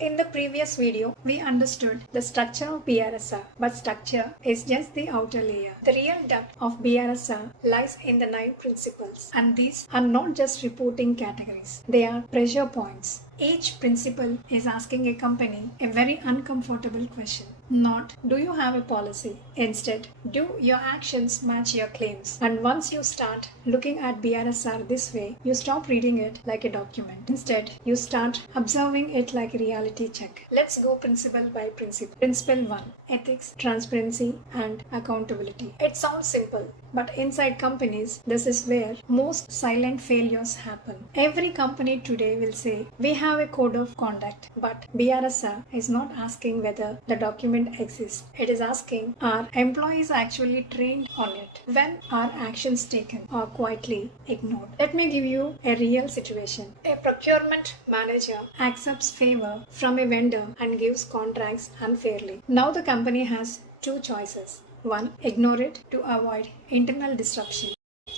In the previous video, we understood the structure of BRSR, but structure is just the outer layer. The real depth of BRSR lies in the 9 principles, and these are not just reporting categories, they are pressure points. Each principle is asking a company a very uncomfortable question. Not, do you have a policy? Instead, do your actions match your claims? And once you start looking at BRSR this way, you stop reading it like a document. Instead, you start observing it like a reality check. Let's go principle by principle. Principle 1. Ethics, transparency, and accountability. It sounds simple, but inside companies, this is where most silent failures happen. Every company today will say, we have a code of conduct, but BRSR is not asking whether the document exists. It is asking, are employees actually trained on it? When are actions taken or quietly ignored? Let me give you a real situation. A procurement manager accepts favor from a vendor and gives contracts unfairly. Now the company has two choices. One, ignore it to avoid internal disruption.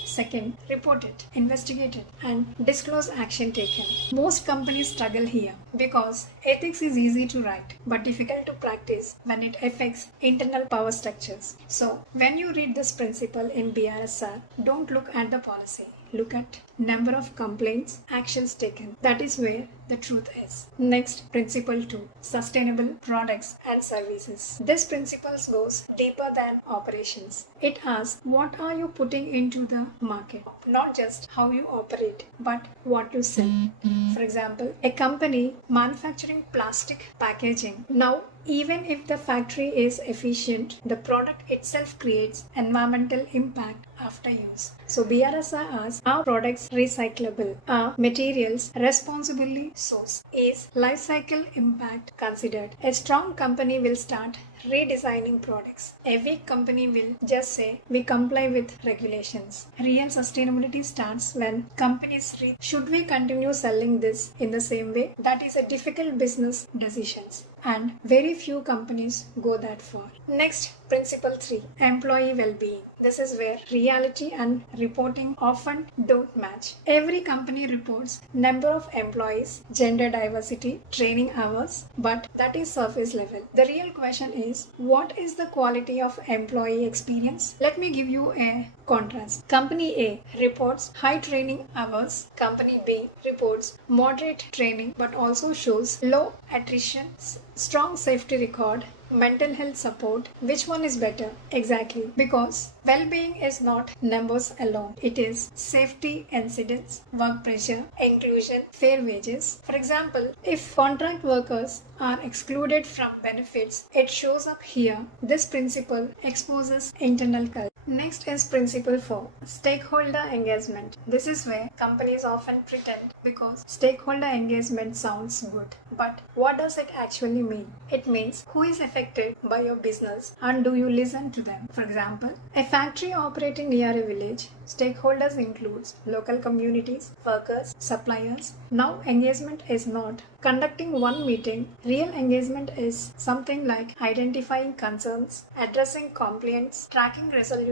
Second, report it, investigate it, and disclose action taken. Most companies struggle here because ethics is easy to write but difficult to practice when it affects internal power structures. So, when you read this principle in BRSR, don't look at the policy. Look at number of complaints, actions taken. That is where the truth is. Next, principle 2, sustainable products and services. This principle goes deeper than operations. It asks, what are you putting into the market? Not just how you operate, but what you sell. For example, a company manufacturing plastic packaging. Now, even if the factory is efficient, the product itself creates environmental impact after use. So BRSR asks, are products recyclable? Are materials responsibly sourced? Is lifecycle impact considered? A strong company will start redesigning products. A weak company will just say, we comply with regulations. Real sustainability starts when companies read, should we continue selling this in the same way? That is a difficult business decisions. And very few companies go that far. Next, principle 3, employee well-being. This is where reality and reporting often don't match. Every company reports number of employees, gender diversity, training hours, but that is surface level. The real question is, what is the quality of employee experience? Let me give you a contrast. Company A reports high training hours. Company B reports moderate training but also shows low attrition, strong safety record, mental health support. Which one is better? Exactly. Because well-being is not numbers alone. It is safety incidents, work pressure, inclusion, fair wages. For example, if contract workers are excluded from benefits, it shows up here. This principle exposes internal culture. Next is principle 4, stakeholder engagement. This is where companies often pretend because stakeholder engagement sounds good. But what does it actually mean? It means who is affected by your business and do you listen to them? For example, a factory operating near a village, stakeholders includes local communities, workers, suppliers. Now engagement is not conducting one meeting. Real engagement is something like identifying concerns, addressing complaints, tracking resolutions.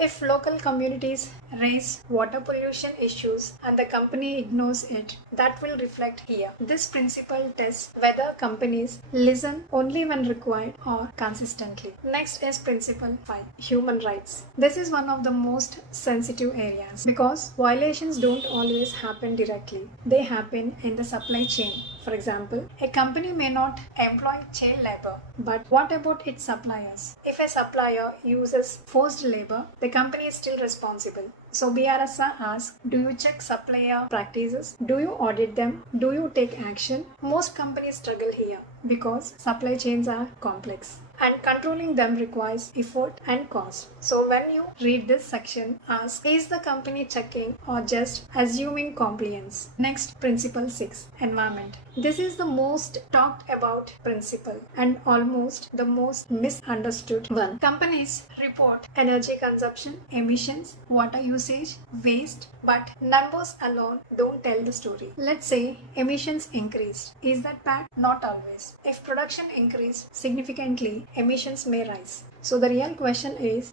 If local communities raise water pollution issues and the company ignores it, that will reflect here. This principle tests whether companies listen only when required or consistently. Next is principle 5, human rights. This is one of the most sensitive areas because violations don't always happen directly. They happen in the supply chain. For example, a company may not employ child labor, but what about its suppliers? If a supplier uses forced labor, the company is still responsible. So BRSR asks, do you check supplier practices? Do you audit them? Do you take action? Most companies struggle here because supply chains are complex and controlling them requires effort and cost. So when you read this section, ask, is the company checking or just assuming compliance? Next, principle 6, environment. This is the most talked about principle and almost the most misunderstood one. Companies report energy consumption, emissions, water usage, waste, but numbers alone don't tell the story. Let's say emissions increased. Is that bad? Not always. If production increased significantly, emissions may rise. So the real question is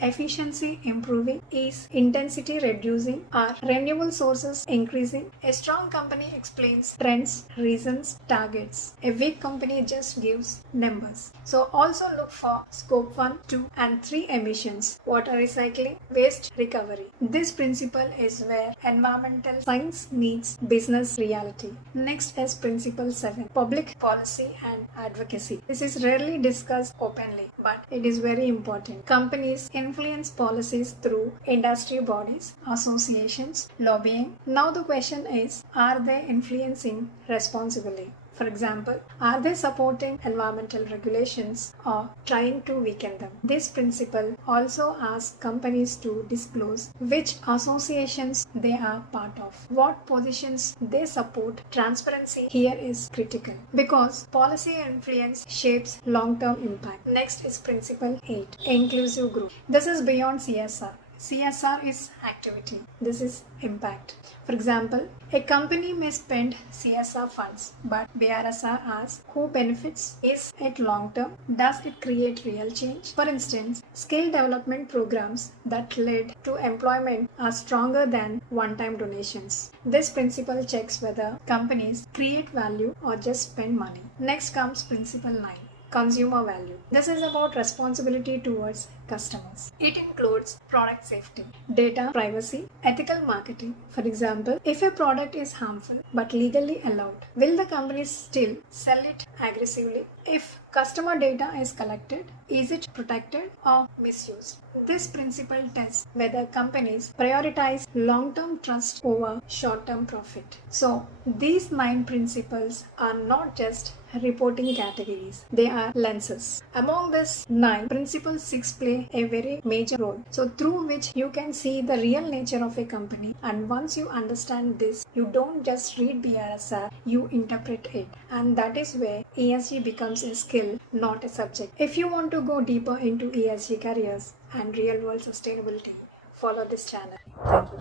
efficiency improving? Is intensity reducing? Are renewable sources increasing? A strong company explains trends, reasons, targets. A weak company just gives numbers. So also look for scope 1, 2 and 3 emissions, water recycling, waste recovery. This principle is where environmental science meets business reality. Next is principle 7, public policy and advocacy. This is rarely discussed openly, but it is very important. Companies influence policies through industry bodies, associations, lobbying. Now the question is, are they influencing responsibly? For example, are they supporting environmental regulations or trying to weaken them? This principle also asks companies to disclose which associations they are part of, what positions they support. Transparency here is critical because policy influence shapes long-term impact. Next is principle 8, inclusive growth. This is beyond CSR. CSR is activity. This is impact. For example, a company may spend CSR funds, but BRSR asks who benefits? Is it long term? Does it create real change? For instance, skill development programs that lead to employment are stronger than one-time donations. This principle checks whether companies create value or just spend money. Next comes principle 9. Consumer value. This is about responsibility towards customers. It includes product safety, data privacy, ethical marketing. For example, if a product is harmful but legally allowed, will the company still sell it aggressively? If customer data is collected, is it protected or misused? This principle tests whether companies prioritize long-term trust over short-term profit. So, these 9 principles are not just reporting categories, they are lenses. Among these 9, principle 6 play a very major role. So, through which you can see the real nature of a company, and once you understand this, you don't just read BRSR, you interpret it. And that is where ESG becomes a skill, not a subject. If you want to go deeper into ESG careers and real world sustainability, follow this channel. Thank you.